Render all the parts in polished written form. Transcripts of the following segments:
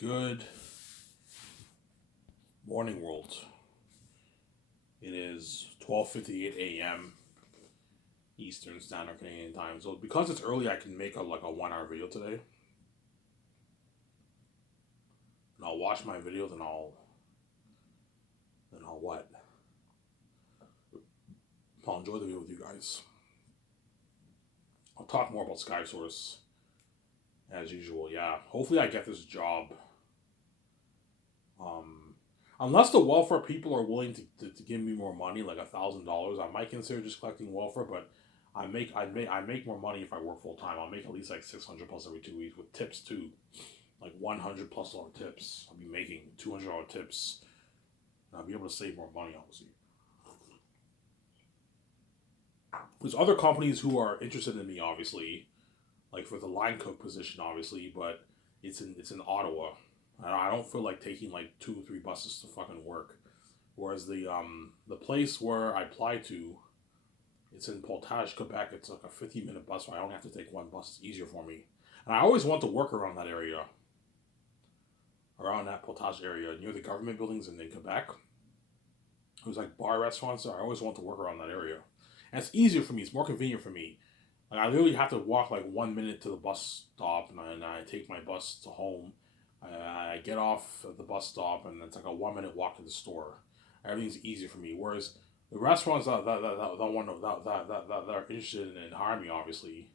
Good morning, world. It is 12:58 a.m. Eastern Standard Canadian Time. So because it's early, I can make a 1 hour video today, and I'll watch my video. Then I'll what? I'll enjoy the video with you guys. I'll talk more about SkySource as usual. Yeah, hopefully I get this job. Um, Unless the welfare people are willing to give me more money, like $1,000, I might consider just collecting welfare. But I make more money if I work full time. I'll make at least like 600 plus every 2 weeks with tips too, like $100 plus tips. I'll be making $200 tips, and I'll be able to save more money. Obviously, there's other companies who are interested in me. Obviously, like for the line cook position, obviously, but it's in Ottawa. I don't feel like taking like 2 or 3 buses to fucking work. Whereas the place where I applied to, it's in Portage, Quebec. It's like a 50-minute bus ride. I only have to take one bus. It's easier for me. And I always want to work around that area, around that Portage area, near the government buildings in Quebec. It was like bar restaurants. So I always want to work around that area. And it's easier for me. It's more convenient for me. Like I literally have to walk like 1 minute to the bus stop, and I take my bus to home. I get off at the bus stop, and it's like a 1 minute walk to the store. Everything's easy for me. Whereas the restaurants that want that are interested in hiring me, obviously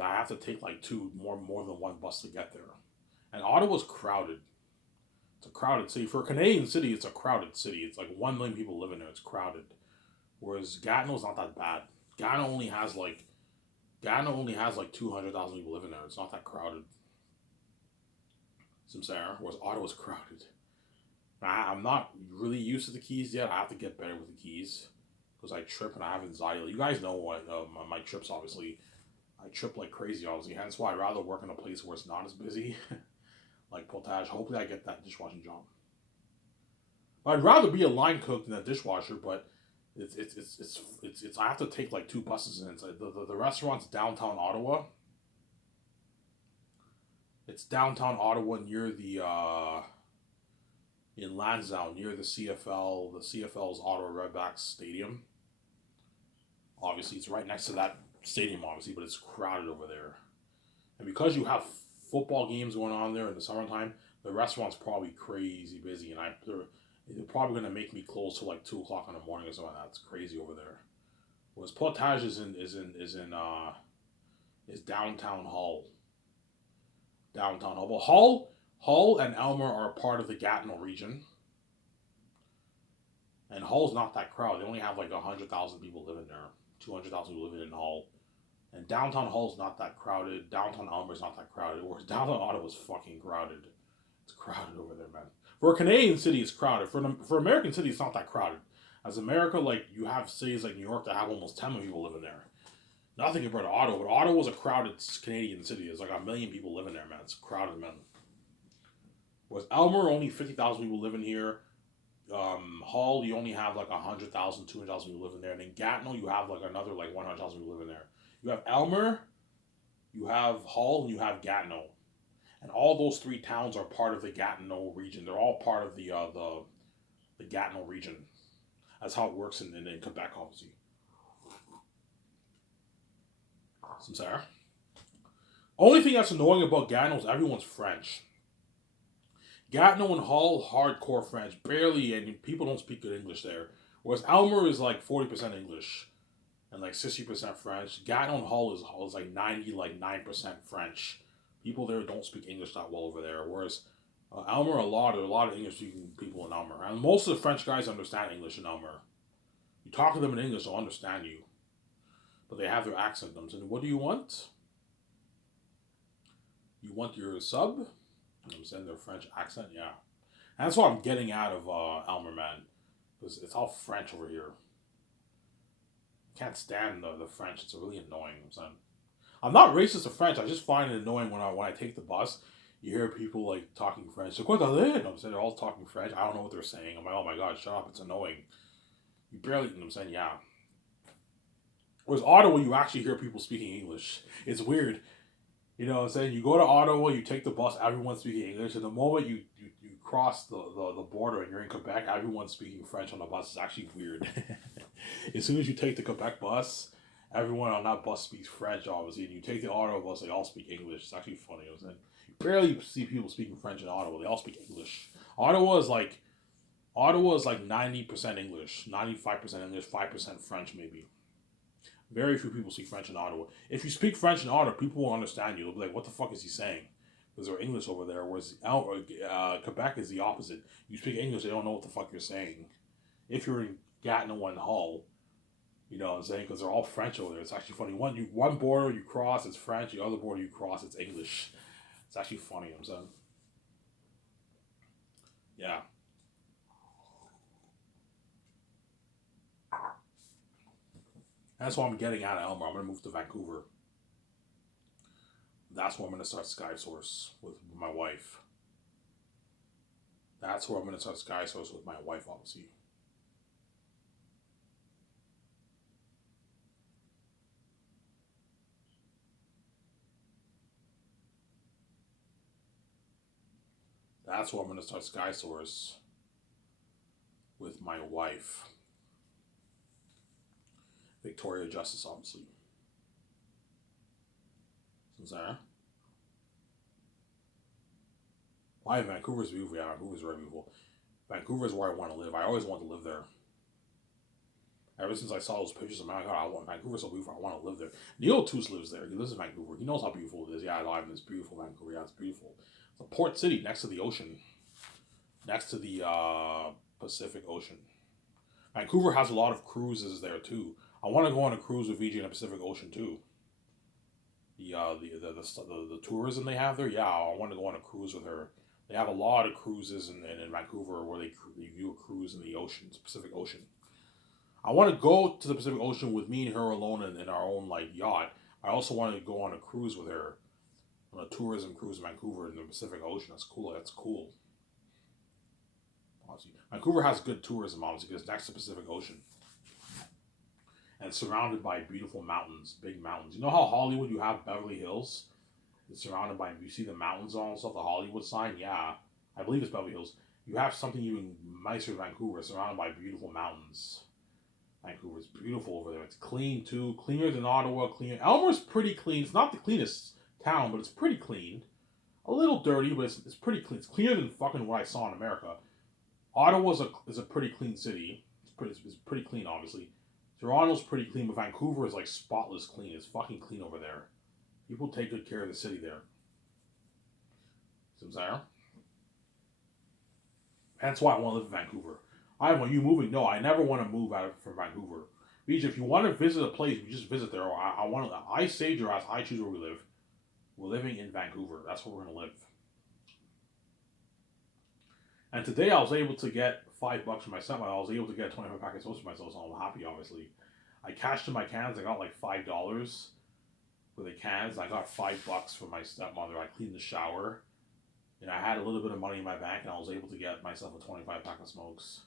I have to take like more than one bus to get there. And Ottawa's crowded. It's a crowded city. For a Canadian city, it's a crowded city. It's like 1 million people live in there. It's crowded. Whereas Gatineau's not that bad. Gatineau only has like Gatineau only has like 200,000 people living there. It's not that crowded. Simsara, whereas Ottawa's crowded. I'm not really used to the keys yet. I have to get better with the keys because I trip and I have anxiety. You guys know what my trips, obviously. I trip like crazy, obviously. Hence why I'd rather work in a place where it's not as busy, like Potage. Hopefully, I get that dishwashing job. I'd rather be a line cook than a dishwasher, but I have to take like 2 buses, and it's like the restaurant's downtown Ottawa. It's downtown Ottawa near the in Lansdowne near the CFL. The CFL's Ottawa Redbacks Stadium. Obviously, it's right next to that stadium, obviously, but it's crowded over there. And because you have football games going on there in the summertime, the restaurant's probably crazy busy, and they're probably gonna make me close till like 2 o'clock in the morning or something like that. It's crazy over there. Whereas Portage is downtown Hull. Downtown Hull. But Hull and Elmer are part of the Gatineau region, and Hull's not that crowded. They only have like 100,000 people living there, 200,000 people living in Hull. And downtown Hull's not that crowded. Downtown Elmer's not that crowded. Whereas downtown Ottawa's fucking crowded. It's crowded over there, man. For a Canadian city, it's crowded. For American city, it's not that crowded. As America, like you have cities like New York that have almost 10 million people living there. Nothing compared to Ottawa, but Ottawa's a crowded Canadian city. There's like 1 million people living there, man. It's crowded, man. Whereas Elmer, only 50,000 people living here. Hull, you only have like 100,000, 200,000 people living there. And in Gatineau, you have like another like 100,000 people living there. You have Elmer, you have Hull, and you have Gatineau. And all those three towns are part of the Gatineau region. They're all part of the Gatineau region. That's how it works in Quebec, obviously. Some Sarah. Only thing that's annoying about Gatineau is everyone's French. Gatineau and Hull, hardcore French, barely, and people don't speak good English there. Whereas Elmer is like 40% English and like 60% French. Gatineau and Hull is like 9% French. People there don't speak English that well over there. Whereas Elmer, there are a lot of English speaking people in Elmer, and most of the French guys understand English in Elmer. You talk to them in English, they'll understand you, but they have their accent. I'm saying, what do you want? You want your sub? I'm saying their French accent, yeah. And that's what I'm getting out of Elmer, man. Because it's all French over here. Can't stand the French. It's really annoying. I'm saying. I'm not racist to French. I just find it annoying when I take the bus. You hear people like talking French. So what are they? I'm saying they're all talking French. I don't know what they're saying. I'm like, oh my god, shut up! It's annoying. You barely. I'm saying, yeah. Whereas Ottawa, you actually hear people speaking English. It's weird. You know what I'm saying? You go to Ottawa, you take the bus, everyone's speaking English, and the moment you cross the border and you're in Quebec, everyone's speaking French on the bus. It's actually weird. As soon as you take the Quebec bus, everyone on that bus speaks French, obviously, and you take the Ottawa bus, they all speak English. It's actually funny. You know what I'm saying? You barely see people speaking French in Ottawa. They all speak English. Ottawa is like Ottawa is like 90% English, 95% English, 5% French maybe. Very few people speak French in Ottawa. If you speak French in Ottawa, people will understand you. They'll be like, "What the fuck is he saying?" Because they're English over there. Whereas Quebec is the opposite. You speak English, they don't know what the fuck you're saying. If you're in Gatineau and Hull, you know what I'm saying? Because they're all French over there. It's actually funny. One border you cross, it's French. The other border you cross, it's English. It's actually funny. You know what I'm saying, yeah. That's why I'm getting out of Elmer. I'm gonna move to Vancouver. That's where I'm gonna start Sky Source with my wife. That's where I'm gonna start Sky Source with my wife, obviously. That's where I'm gonna start Sky Source with my wife, Victoria Justice, obviously. Sarah? Why Vancouver's beautiful? Yeah, Vancouver's very beautiful. Vancouver's where I want to live. I always wanted to live there. Ever since I saw those pictures of my God, I want Vancouver's so beautiful. I want to live there. Neil Toos lives there. He lives in Vancouver. He knows how beautiful it is. Yeah, I live in this beautiful Vancouver. Yeah, it's beautiful. It's a port city next to the ocean, next to the Pacific Ocean. Vancouver has a lot of cruises there too. I want to go on a cruise with VJ in the Pacific Ocean too. The tourism they have there. Yeah, I want to go on a cruise with her. They have a lot of cruises in Vancouver where they view a cruise in the ocean, Pacific Ocean. I want to go to the Pacific Ocean with me and her alone in our own like yacht. I also want to go on a cruise with her, on a tourism cruise in Vancouver in the Pacific Ocean. That's cool. That's cool. Honestly. Vancouver has good tourism, obviously, because it's next to the Pacific Ocean and surrounded by beautiful mountains, big mountains. You know how Hollywood you have Beverly Hills? It's surrounded by, you see the mountains on stuff, the Hollywood sign? Yeah, I believe it's Beverly Hills. You have something even nicer than Vancouver, surrounded by beautiful mountains. Vancouver's beautiful over there. It's clean too, cleaner than Ottawa. Cleaner. Elmer's pretty clean. It's not the cleanest town, but it's pretty clean. A little dirty, but it's pretty clean. It's cleaner than fucking what I saw in America. Ottawa is a pretty clean city. It's pretty clean, obviously. Toronto's pretty clean, but Vancouver is like spotless clean. It's fucking clean over there. People take good care of the city there. Samsara. That's why I want to live in Vancouver. I want you moving. No, I never want to move out from Vancouver. Beach, if you want to visit a place, you just visit there. Or I want to. I saved your ass. I choose where we live. We're living in Vancouver. That's where we're gonna live. And today I was able to get $5 for myself. I was able to get 25 packets of toast for myself, so I'm happy. Obviously, I cashed in my cans. I got like $5 for the cans. I got $5 for my stepmother. I cleaned the shower. And I had a little bit of money in my bank, and I was able to get myself a 25 pack of smokes.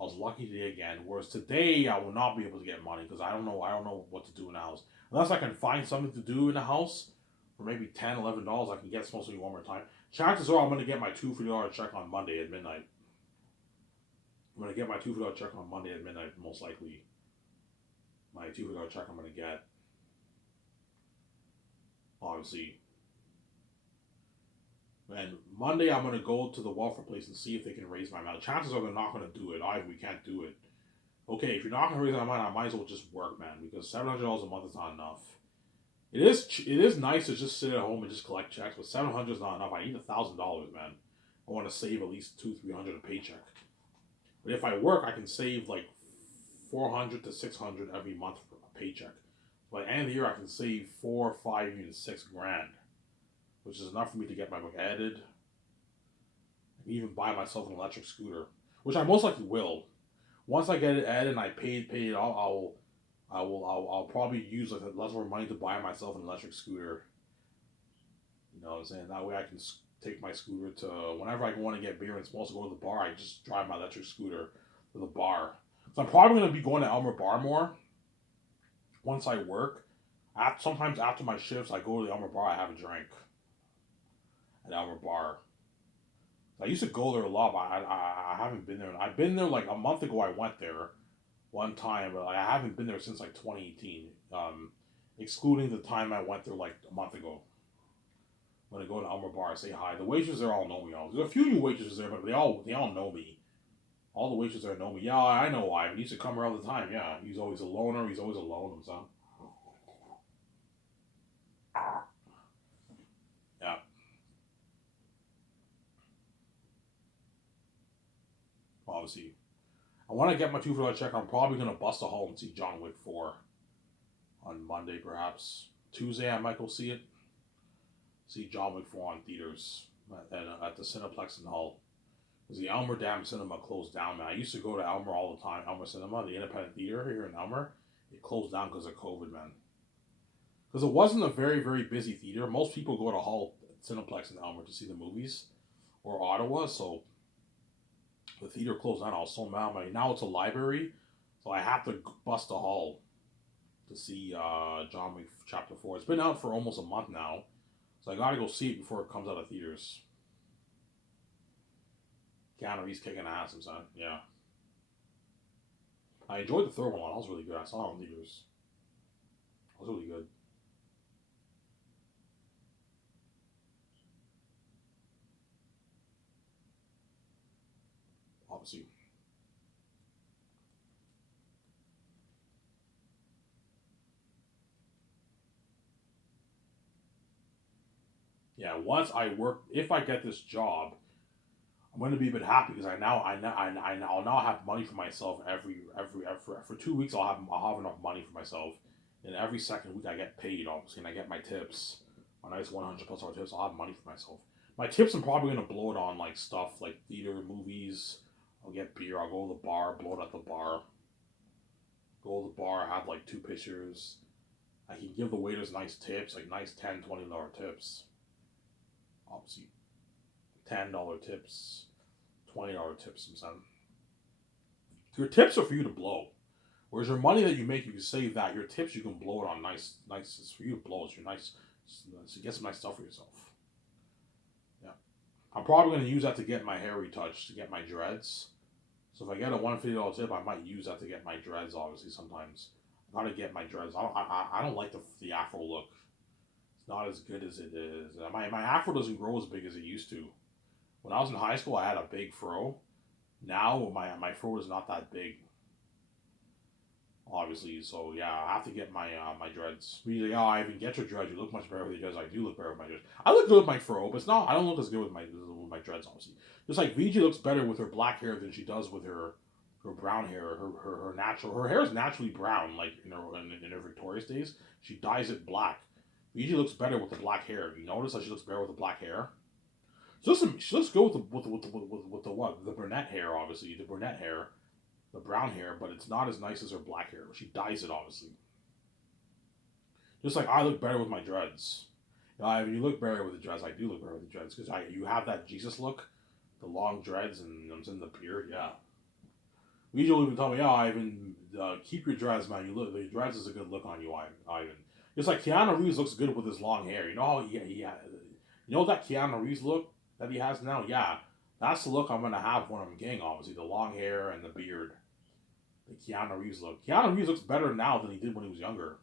I was lucky today again. Whereas today, I will not be able to get money because I don't know. I don't know what to do in the house unless I can find something to do in the house for maybe $10, $11. I can get smokes one more time. Chances are I'm going to get my $2 check on Monday at midnight. I'm going to get my $2 check on Monday at midnight, most likely. My $2 check I'm going to get. Obviously. And Monday I'm gonna go to the welfare place and see if they can raise my amount. Chances are they're not gonna do it. We can't do it. Okay, if you're not gonna raise my amount, I might as well just work, man, because $700 a month is not enough. It is nice to just sit at home and just collect checks, but 700 is not enough. I need $1,000, man. I want to save at least 200-300 a paycheck. But if I work, I can save like 400 to 600 every month for a paycheck. By the end of the year, I can save 4, 5, even 6 grand, which is enough for me to get my book edited. I can even buy myself an electric scooter, which I most likely will. Once I get it edited and I pay it, I'll probably use like less more money to buy myself an electric scooter. You know what I'm saying? That way I can take my scooter to whenever I want to get beer and supposed to go to the bar. I just drive my electric scooter to the bar. So I'm probably going to be going to Elmer Bar more once I work. Sometimes after my shifts, I go to the Elmer Bar. I have a drink at Elmer Bar. I used to go there a lot, but I haven't been there. I've been there like a month ago. I went there one time, but like, I haven't been there since like 2018. Excluding the time I went there like a month ago. When I go to Elmer Bar, I say hi. The waitresses there all know me. There's a few new waitresses there, but they all know me. All the waitresses there know me. Yeah, I know Ivan. He used to come here all the time. Yeah, he's always a loner. He's always alone himself. Yeah. Obviously, I want to get my $2 check. I'm probably gonna bust a hole and see John Wick 4 on Monday, perhaps Tuesday. I might go see it. See John Wick 4 on theaters at the Cineplex in Hull. Because the Elmer damn Cinema closed down, man. I used to go to Elmer all the time. Elmer Cinema, the independent theater here in Elmer, it closed down because of COVID, man. Because it wasn't a very, very busy theater. Most people go to Hull Cineplex in Elmer to see the movies, or Ottawa, so the theater closed down. I was so mad. Now it's a library, so I have to bust a Hull to see John Wick Chapter 4. It's been out for almost a month now, so I gotta go see it before it comes out of theaters. Keanu Reeves kicking ass, I'm saying. Yeah. I enjoyed the third one. That was really good. I saw it in theaters. It was really good. Obviously. Yeah, once I work, if I get this job, I'm going to be a bit happy because I'll now have money for myself every for 2 weeks. I'll have enough money for myself, and every second week I get paid obviously, and I get my tips, my nice $100+ tips. I'll have money for myself. My tips I'm probably going to blow it on like stuff like theater, movies. I'll get beer. I'll go to the bar, blow it at the bar. Go to the bar, have like two pitchers. I can give the waiters nice tips, like nice $10, $20 tips. Obviously, $10 tips, $20 tips, and some. Your tips are for you to blow. Whereas your money that you make, you can save that. Your tips, you can blow it on nice. It's for you to blow. It's your nice. So get some nice stuff for yourself. Yeah, I'm probably going to use that to get my hair retouched, to get my dreads. So if I get a $150 tip, I might use that to get my dreads. Obviously, sometimes I gotta get my dreads. I don't like the afro look. It's not as good as it is. My afro doesn't grow as big as it used to. When I was in high school, I had a big fro. Now my fro is not that big, obviously. So yeah, I have to get my dreads. He's like, oh, Ivan, get your dreads. You look much better with your dreads. I do look better with my dreads. I look good with my fro, but it's not. I don't look as good with my dreads, obviously. Just like VG looks better with her black hair than she does with her brown hair. Her natural her hair is naturally brown, like in her Victoria's days. She dyes it black. VG looks better with the black hair. You notice that she looks better with the black hair. She looks good with the what? The brunette hair, obviously. The brunette hair, the brown hair, but it's not as nice as her black hair. She dyes it, obviously. Just like I look better with my dreads. You look better with the dreads. I do look better with the dreads because you have that Jesus look, the long dreads and I'm in the beard. Yeah. We usually even tell me, yeah, Ivan, keep your dreads, man. The dreads is a good look on you, Ivan. It's like Keanu Reeves looks good with his long hair. You know how you know that Keanu Reeves look that he has now? Yeah, that's the look I'm gonna have when I'm king. Obviously, the long hair and the beard, the Keanu Reeves look. Keanu Reeves looks better now than he did when he was younger.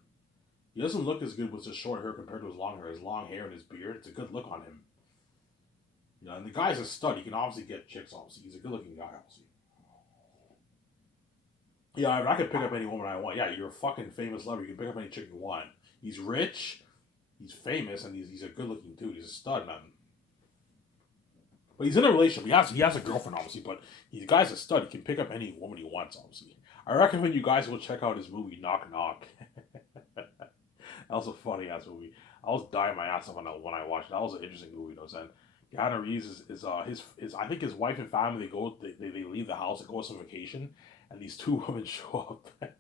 He doesn't look as good with his short hair compared to his long hair. His long hair and his beard, it's a good look on him. And the guy's a stud. He can obviously get chicks. Obviously, he's a good-looking guy. Obviously. Yeah, I could pick up any woman I want. Yeah, you're a fucking famous lover. You can pick up any chick you want. He's rich, he's famous, and he's a good looking dude. He's a stud, man. But he's in a relationship. He has a girlfriend, obviously, but the guy's a stud. He can pick up any woman he wants, obviously. I recommend you guys go check out his movie, Knock Knock. That was a funny ass movie. I was dying my ass off when I watched it. That was an interesting movie, you know what I'm saying? Keanu Reeves is I think his wife and family they leave the house and go on some vacation, and these two women show up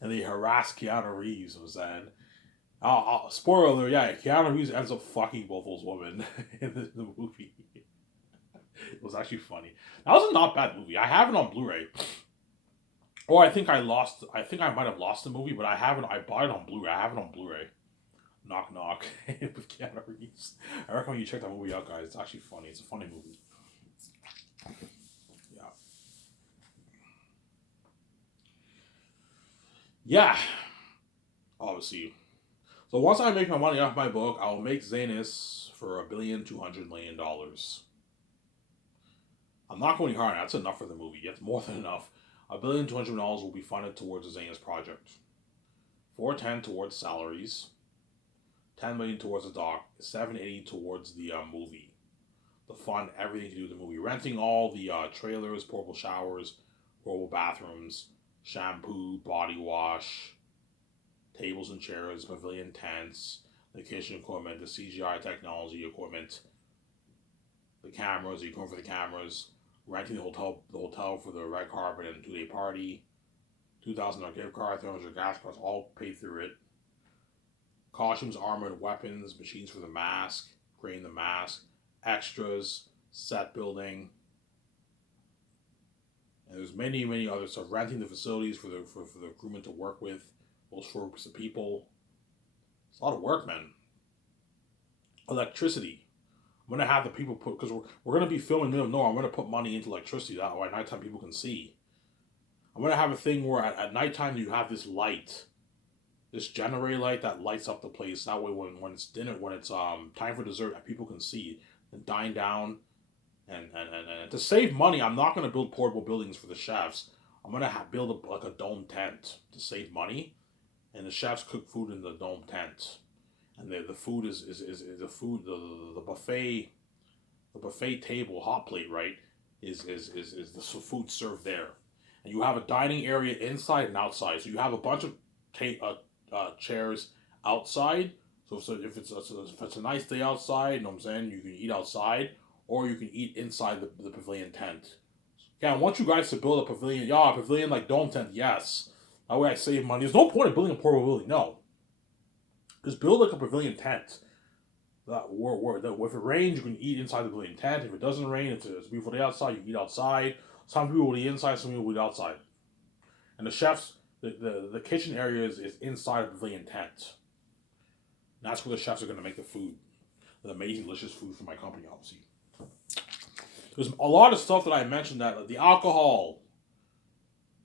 and they harass Keanu Reeves. Was saying, spoiler alert, yeah, Keanu Reeves ends up fucking both those women in the movie. It was actually funny. That was a not bad movie. I have it on Blu-ray. Or I think I lost. I think I might have lost the movie, but I haven't. I bought it on Blu-ray. I have it on Blu-ray. Knock knock with Keanu Reeves. I recommend you check that movie out, guys. It's actually funny. It's a funny movie. Yeah. Yeah. Obviously. So once I make my money off my book, I'll make Zanus for $1,200,000,000. I'm not going hard. That's enough for the movie. It's more than enough. $1,200,000,000 will be funded towards the Zanus project. 410 towards salaries. 10 million towards the doc. 780 towards the movie. The fund everything to do with the movie. Renting all the trailers, portable showers, portable bathrooms, shampoo, body wash, tables and chairs, pavilion tents, the kitchen equipment, the CGI technology equipment, the cameras, the equipment for the cameras, renting the hotel for the red carpet and 2-day party, $2,000 gift card, $300 gas cards, all paid through it. Costumes, armor, and weapons, machines for the mask, creating the mask, extras, set building, and there's many other stuff. Renting the facilities for the crewmen to work with, those 4 groups of people. It's a lot of work, man. Electricity. I'm gonna have the people put because we're gonna be filming middle of nowhere. I'm gonna put money into electricity that way at nighttime people can see. I'm gonna have a thing where at nighttime you have this light, this generator light that lights up the place. That way, when it's dinner, when it's time for dessert, people can see and dine down. And to save money, I'm not gonna build portable buildings for the chefs. I'm gonna build like a dome tent to save money, and the chefs cook food in the dome tent, and the food is the food the buffet table hot plate, right, is the food served there, and you have a dining area inside and outside. So you have a bunch of chairs outside. So if it's a nice day outside, you know what I'm saying, you can eat outside, or you can eat inside the pavilion tent. Yeah, I want you guys to build a pavilion. Yeah, a pavilion like dome tent. Yes, that way I save money. There's no point in building a portable building. No, just build like a pavilion tent. That if it rains, you can eat inside the pavilion tent. If it doesn't rain, it's a beautiful day outside. You can eat outside. Some people will eat inside. Some people will eat outside. And the chefs, the kitchen area is inside a pavilion tent. And that's where the chefs are going to make the food, the amazing, delicious food for my company, obviously. There's a lot of stuff that I mentioned that the alcohol,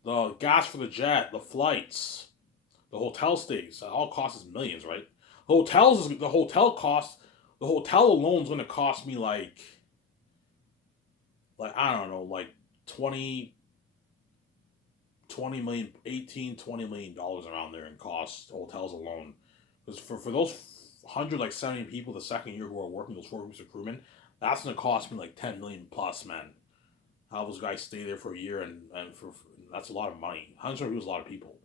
the gas for the jet, the flights, the hotel stays, that all costs us millions, right? The hotel alone is going to cost me like I don't know, like 20 million, 18, $20 million around there in costs, hotels alone. Because for those 170 people the second year who are working, those 4 groups of crewmen, that's going to cost me like 10 million plus, man. How those guys stay there for a year, and for that's a lot of money. 170 people is a lot of people.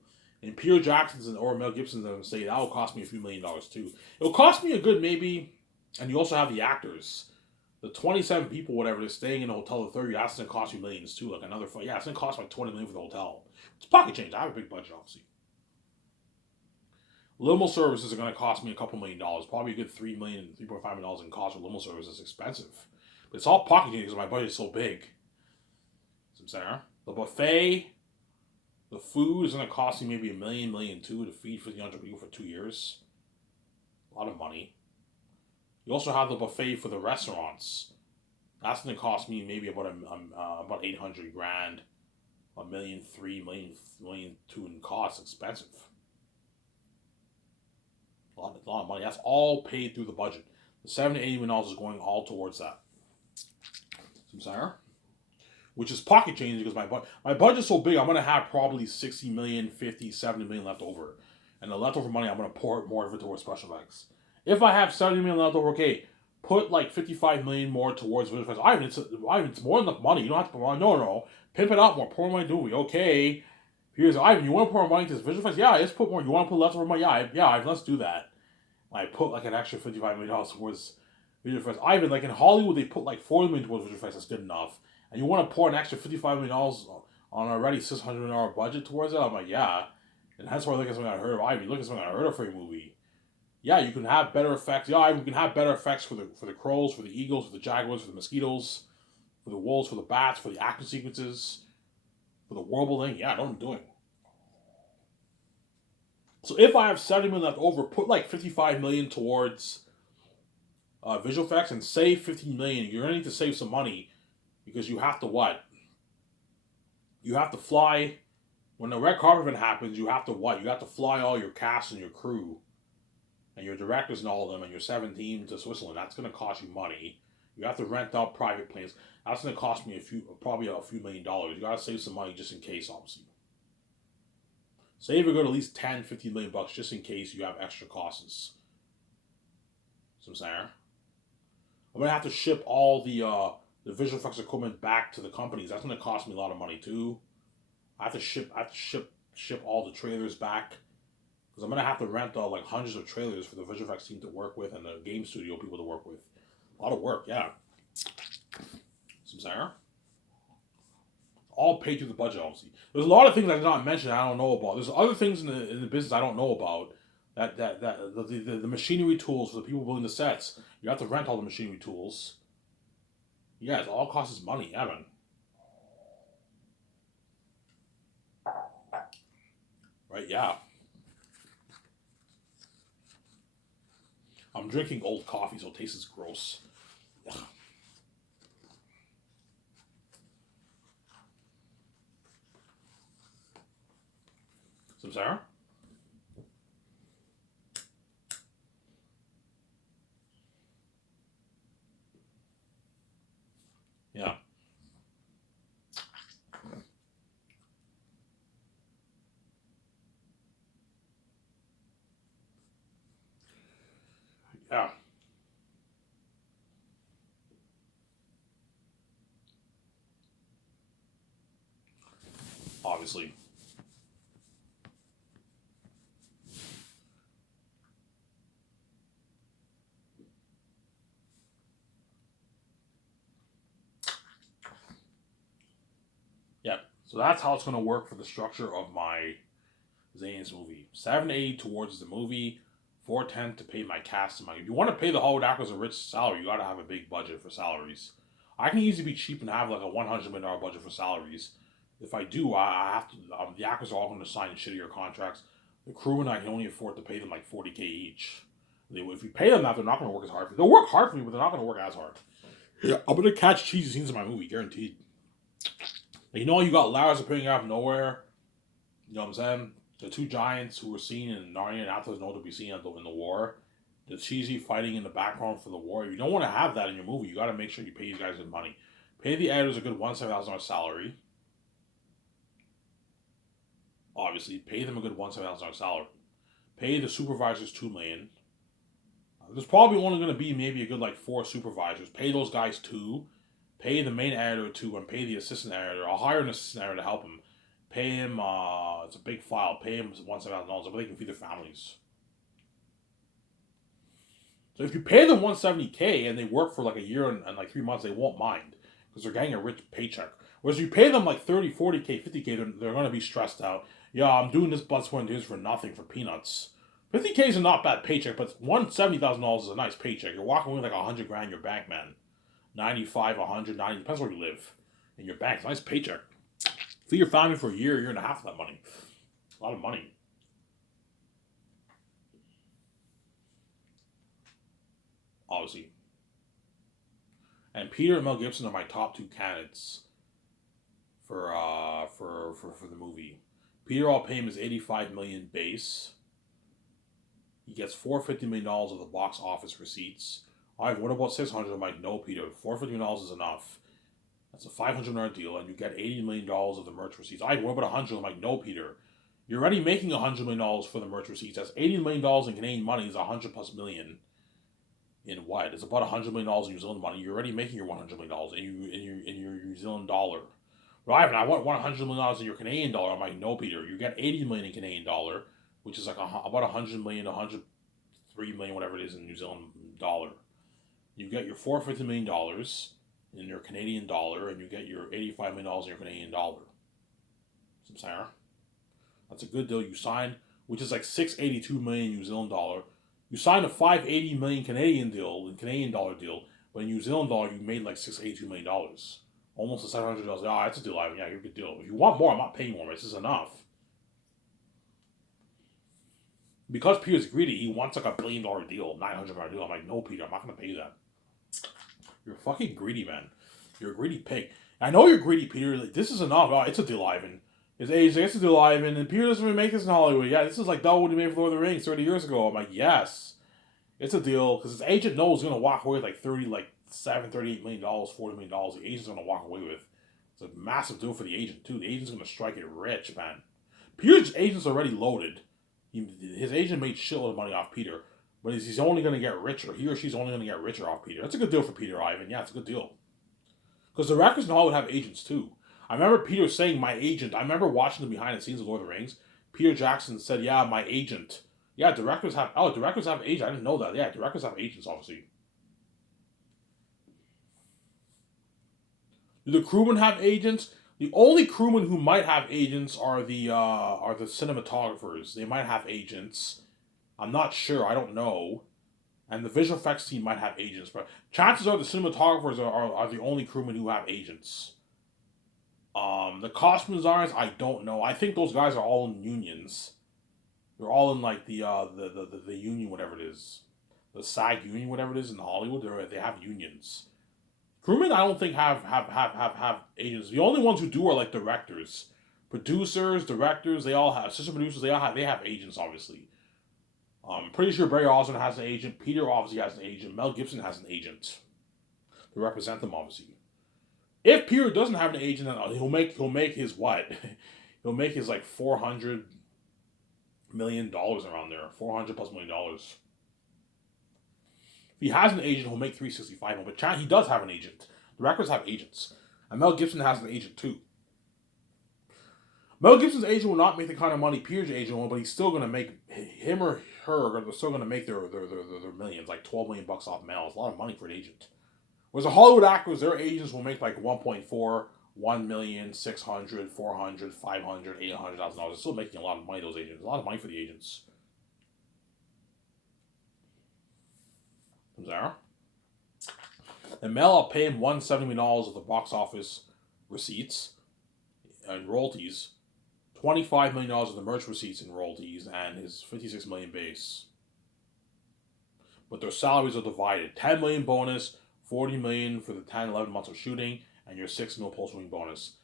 And Peter Jackson's or Mel Gibson's going to say that will cost me a few $1,000,000 too. It'll cost me a good maybe, and you also have the actors. The 27 people, whatever, they're staying in a hotel of 30, that's going to cost you millions too. Like another, yeah, it's going to cost like 20 million for the hotel. It's pocket change. I have a big budget, obviously. Limo services are going to cost me a couple $1,000,000. Probably a good $3 million, $3.5 million in cost for limo services. It's expensive. But it's all pocket change because my budget is so big. I'm saying, the buffet, the food is going to cost me maybe $1 million, $1.2 million to feed 1,500 people for 2 years. A lot of money. You also have the buffet for the restaurants. That's going to cost me maybe about 800 grand, $1.3 million, $1.2 million in costs. Expensive. A lot of money. That's all paid through the budget. The $70 to $80 million is going all towards that. I'm saying, which is pocket change because my budget's so big. I'm gonna have probably 60 million, 50, 70 million left over, and the leftover money I'm gonna pour more of it towards special effects. If I have 70 million left over, okay, put like 55 million more towards visual effects. Ivan, it's more than enough money. You don't have to put more. No, pimp it out more. Pour money into it. Okay. Here's Ivan. You want to pour money into this visual effects? Yeah, let's put more. You want to put leftover money? Yeah, Ivan, let's do that. I put like an extra $55 million towards visual effects. Ivan, like in Hollywood, they put like $40 million towards visual effects. That's good enough. And you want to pour an extra $55 million on an already $600 million budget towards it? I'm like, yeah. And that's why I look at something I heard of. Ivan, look at something I heard of for a movie. Yeah, you can have better effects. Yeah, Ivan, you can have better effects for the crows, for the eagles, for the jaguars, for the mosquitoes, for the wolves, for the bats, for the action sequences, For the world building, yeah, I know what I'm doing. So if I have 70 million left over, put like 55 million towards visual effects and save 15 million. You're gonna need to save some money because you have to what? You have to fly when the red carpet event happens. You have to what? You have to fly all your cast and your crew and your directors and all of them and your 17 to Switzerland. That's gonna cost you money. You have to rent out private planes. That's gonna cost me probably a few $1,000,000. You gotta save some money just in case, obviously. Save a good at least 10, 15 million bucks just in case you have extra costs. So I'm saying. I'm gonna have to ship all the visual effects equipment back to the companies. That's gonna cost me a lot of money too. I have to ship all the trailers back because I'm gonna have to rent like hundreds of trailers for the visual effects team to work with and the game studio people to work with. A lot of work, yeah. Some saying. All paid through the budget, obviously. There's a lot of things I did not mention I don't know about. There's other things in the business I don't know about. The machinery tools for the people building the sets. You have to rent all the machinery tools. Yeah, it all costs money, Evan. Right, yeah. I'm drinking old coffee, so it tastes gross. Ugh. Some Sarah? Yeah. Yeah. Obviously. Yeah. So that's how it's going to work for the structure of my Zane's movie. 780 towards the movie, 410 to pay my cast and my. If you want to pay the Hollywood actors a rich salary, you got to have a big budget for salaries. I can easily be cheap and have like a $100 million budget for salaries. If I do, I have to. The actors are all going to sign shittier contracts. The crew and I can only afford to pay them like $40K each. If you pay them that, they're not going to work as hard for me. They'll work hard for me, but they're not going to work as hard. Yeah, I'm going to catch cheesy scenes in my movie, guaranteed. You know, you got Lars appearing out of nowhere. You know what I'm saying? The two giants who were seen in Narnia and afterwards know to be seen in the war. The cheesy fighting in the background for the war. You don't want to have that in your movie. You got to make sure you pay these guys good money. Pay the editors a good $1,700 salary. Obviously, pay them a good $1,700 salary. Pay the supervisors $2 million. There's probably only going to be maybe a good like 4 supervisors. Pay those guys 2. Pay the main editor 2 and pay the assistant editor. I'll hire an assistant editor to help him. Pay him, it's a big file. Pay him $1,700, but they can feed their families. So if you pay them $170K and they work for like a year and like 3 months, they won't mind because they're getting a rich paycheck. Whereas if you pay them like 30, 40K, 50K, they're going to be stressed out. Yeah, I'm doing this buzzword years for nothing, for peanuts. 50K is a not bad paycheck, but $170,000 is a nice paycheck. You're walking away with like $100,000 in your bank, man. 95, 100, 90, depends where you live. In your bank, nice paycheck. Feed your family for a year and a half of that money. A lot of money. Obviously. And Peter and Mel Gibson are my top 2 candidates for the movie. Peter, I'll pay him his $85 million base. He gets $450 million of the box office receipts. Alright, what about 600? I'm like, no, Peter, $450 million is enough. That's a $500 million deal, and you get $80 million of the merch receipts. Alright, what about 100? I'm like, no, Peter. You're already making $100 million for the merch receipts. That's $80 million in Canadian money is 100 plus million. In what? It's about $100 million in New Zealand money. You're already making your $100 million in your New Zealand dollar. Right, I want $100 million in your Canadian dollar. I'm like, no, Peter. You get $80 million in Canadian dollar, which is like about $100 million, $103 million, whatever it is in New Zealand dollar. You get your $450 million in your Canadian dollar, and you get your $85 million in your Canadian dollar. Some Sarah. That's a good deal you signed, which is like $682 million New Zealand dollar. You signed a $580 million Canadian deal, in Canadian dollar deal, but in New Zealand dollar you made like $682 million. Almost a $700. Ah, it's a deal, Ivan. Yeah, you're a good deal. If you want more, I'm not paying more. This is enough. Because Peter's greedy, he wants like $1 billion deal, $900 million deal. I'm like, no, Peter, I'm not gonna pay you that. You're fucking greedy, man. You're a greedy pig. I know you're greedy, Peter. Like, this is enough. Oh, it's a deal, Ivan. His age, it's a deal, Ivan. And Peter doesn't even make this in Hollywood. Yeah, this is like double what he made for Lord of the Rings 30 years ago. I'm like, yes, it's a deal because his agent knows he's gonna walk away with like $38 million, $40 million. The agent's gonna walk away with. It's a massive deal for the agent too. The agent's gonna strike it rich, man. Peter's agent's already loaded. His agent made shitload of money off Peter, but he's only gonna get richer. He or she's only gonna get richer off Peter. That's a good deal for Peter, Ivan. Yeah, it's a good deal. Because the directors in Hollywood have agents too. I remember Peter saying, "My agent." I remember watching the behind the scenes of Lord of the Rings. Peter Jackson said, "Yeah, my agent." Yeah, directors have. Oh, directors have agents. I didn't know that. Yeah, directors have agents, obviously. Do the crewmen have agents? The only crewmen who might have agents are the cinematographers. They might have agents. I'm not sure. I don't know. And the visual effects team might have agents, but chances are the cinematographers are the only crewmen who have agents. The costume designers, I don't know. I think those guys are all in unions. They're all in like the union, whatever it is, the SAG union, whatever it is in Hollywood. They have unions. Crewmen, I don't think have agents. The only ones who do are like directors, producers, directors. They all have assistant producers. They have agents, obviously. I'm pretty sure Barry Osborne has an agent. Peter obviously has an agent. Mel Gibson has an agent to represent them, obviously. If Peter doesn't have an agent, then he'll make his what? He'll make his like $400 million around there. $400+ million. If he has an agent, he'll make 365. But he does have an agent. The records have agents, and Mel Gibson has an agent too. Mel Gibson's agent will not make the kind of money Peter's agent will, but he's still going to make him or her. They're still going to make their millions, like $12 million off Mel. It's a lot of money for an agent. Whereas the Hollywood actors, their agents will make like 1.4, 1 million, 600, 400, 500, $800,000. They're still making a lot of money. Those agents, a lot of money for the agents. There. And Mel, I'll pay him $170 million of the box office receipts and royalties, $25 million of the merch receipts and royalties, and his $56 million base. But their salaries are divided: $10 million bonus, $40 million for the 10, 11 months of shooting, and your $6 million post-shooting bonus.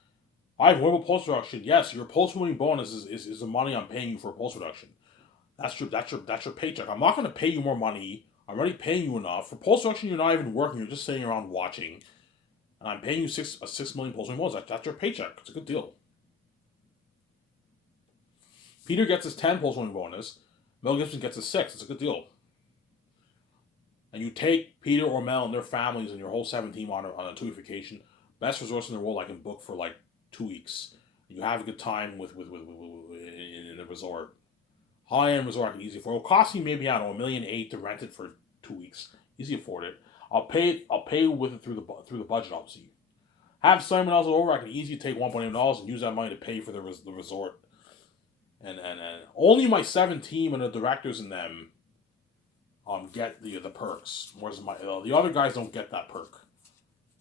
I have one post-production. Yes, your post-shooting bonus is the money I'm paying you for post-production. That's your paycheck. I'm not going to pay you more money. I'm already paying you enough. For post-production, you're not even working. You're just sitting around watching. And I'm paying you $6 million post-shooting bonus. That's your paycheck. It's a good deal. Peter gets his 10 post-shooting bonus. Mel Gibson gets his 6. It's a good deal. And you take Peter or Mel and their families and your whole 7 team on a 2-week vacation. Best resorts in the world I can book for like 2 weeks. And you have a good time in the resort. High-end resort I can easily afford. It'll cost me maybe, I don't know, $1.8 million to rent it for 2 weeks. Easy afford it. I'll pay with it through the budget, obviously. Have someone else over, I can easily take $1.8 million and use that money to pay for the resort. And only my 7 team and the directors in them get the perks. Whereas the other guys don't get that perk.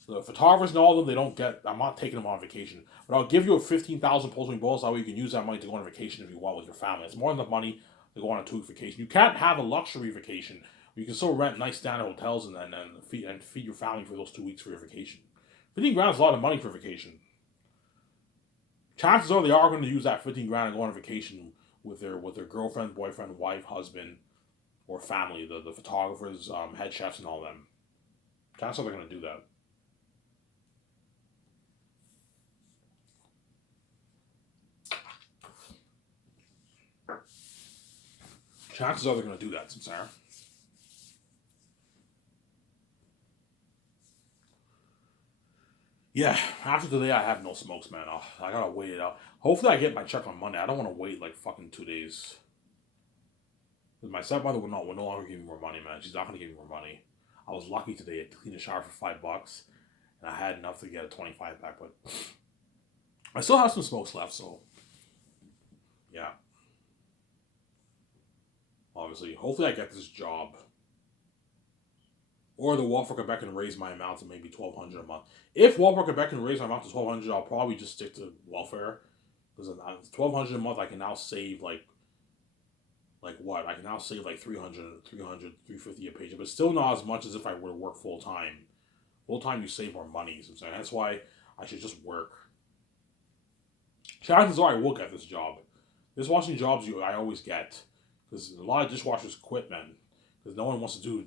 The photographers and all of them, they don't get. I'm not taking them on vacation, but I'll give you a $15,000 post-shooting bonus. That way you can use that money to go on vacation if you want with your family. It's more than enough money to go on a 2-week vacation. You can't have a luxury vacation. You can still rent nice standard hotels and feed your family for those 2 weeks for your vacation. $15,000 is a lot of money for vacation. Chances are they are going to use that $15,000 to go on vacation with their girlfriend, boyfriend, wife, husband, or family. The photographers, head chefs, and all them. Chances are they're going to do that. Chances are they're going to do that, Sarah. Yeah, after today, I have no smokes, man. I gotta wait it out. Hopefully, I get my check on Monday. I don't want to wait like fucking 2 days. My stepmother will no longer give me more money, man. She's not gonna give me more money. I was lucky today to clean a shower for $5, and I had enough to get a 25 back, but I still have some smokes left, so yeah. Obviously, hopefully, I get this job. Or the Walk for Quebec can raise my amount to maybe $1,200 a month. If Walk for Quebec can raise my amount to $1,200, I'll probably just stick to welfare. Because $1,200 a month, I can now save like what? I can now save like 350 a page. But still not as much as if I were to work full time. Full time, you save more money. So that's why I should just work. Chances are I will get this job. Dishwashing jobs I always get. Because a lot of dishwashers quit, man. Because no one wants to do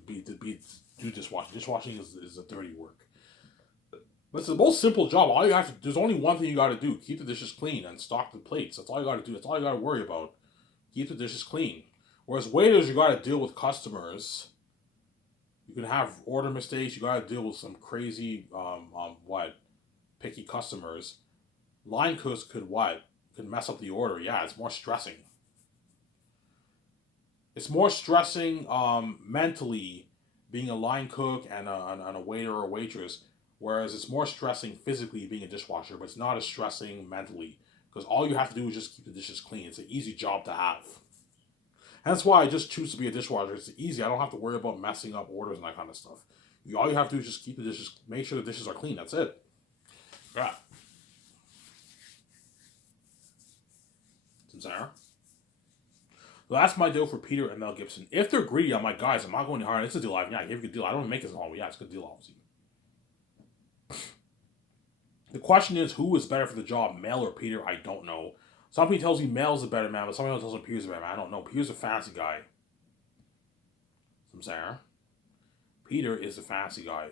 dishwashing. Dishwashing is a dirty work. But it's the most simple job. All you have to there's only one thing you got to do: keep the dishes clean and stock the plates. That's all you got to do. That's all you got to worry about. Keep the dishes clean. Whereas waiters, you got to deal with customers. You can have order mistakes. You got to deal with some crazy picky customers. Line cooks could mess up the order. Yeah, it's more stressing. It's more stressing mentally being a line cook and a waiter or a waitress, whereas it's more stressing physically being a dishwasher, but it's not as stressing mentally because all you have to do is just keep the dishes clean. It's an easy job to have. And that's why I just choose to be a dishwasher. It's easy. I don't have to worry about messing up orders and that kind of stuff. All you have to do is just keep the dishes, make sure the dishes are clean. That's it. Yeah. Sarah. So that's my deal for Peter and Mel Gibson. If they're greedy, I'm like, guys, I'm not going to hire. It's a deal. Yeah, I gave you a good deal. I don't make this all. Yeah, it's a good deal, obviously. The question is, who is better for the job, Mel or Peter? I don't know. Somebody tells me Mel's a better man, but somebody else tells me Peter's a better man. I don't know. Peter's a fancy guy. I'm saying. Peter is a fancy guy.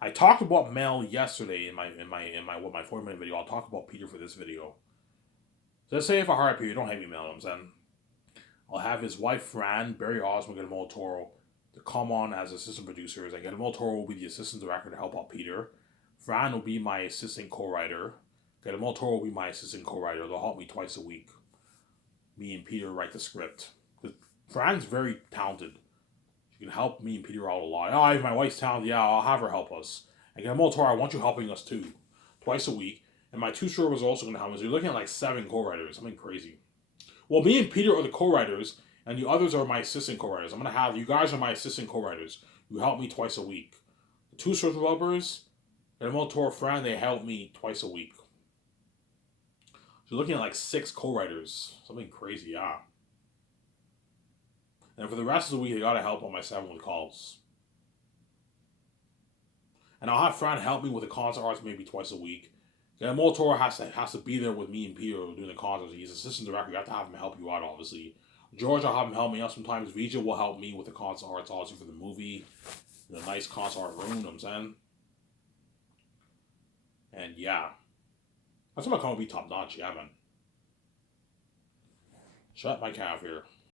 I talked about Mel yesterday in my 40-minute video. I'll talk about Peter for this video. So let's say if I hire Peter, don't hate me, Mel. I'm saying. I'll have his wife, Fran, Barry Osmond, Guillermo del Toro to come on as assistant producers. And Guillermo del Toro will be the assistant director to help out Peter. Fran will be my assistant co-writer. Guillermo del Toro will be my assistant co-writer. They'll help me twice a week. Me and Peter write the script. Fran's very talented. She can help me and Peter out a lot. Oh, my wife's talented. Yeah, I'll have her help us. And Guillermo del Toro, I want you helping us too. Twice a week. And my two servers are also going to help us. So you're looking at like 7 co-writers. Something crazy. Well, me and Peter are the co-writers, and the others are my assistant co-writers. I'm going to have, you guys are my assistant co-writers. You help me twice a week. The 2 source developers, and the Toro Fran, they help me twice a week. So you're looking at like 6 co-writers. Something crazy, yeah. And for the rest of the week, they got to help on my 7 with calls. And I'll have Fran help me with the concert arts maybe twice a week. Yeah, Toro has to be there with me and Peter doing the concerts. He's assistant director. You have to have him help you out, obviously. George, I'll have him help me out sometimes. Vijay will help me with the concert arts, also for the movie. The nice concert art room, you know what I'm saying? And yeah. That's what I'm going to be top notch, yeah, man. Shut my calf here.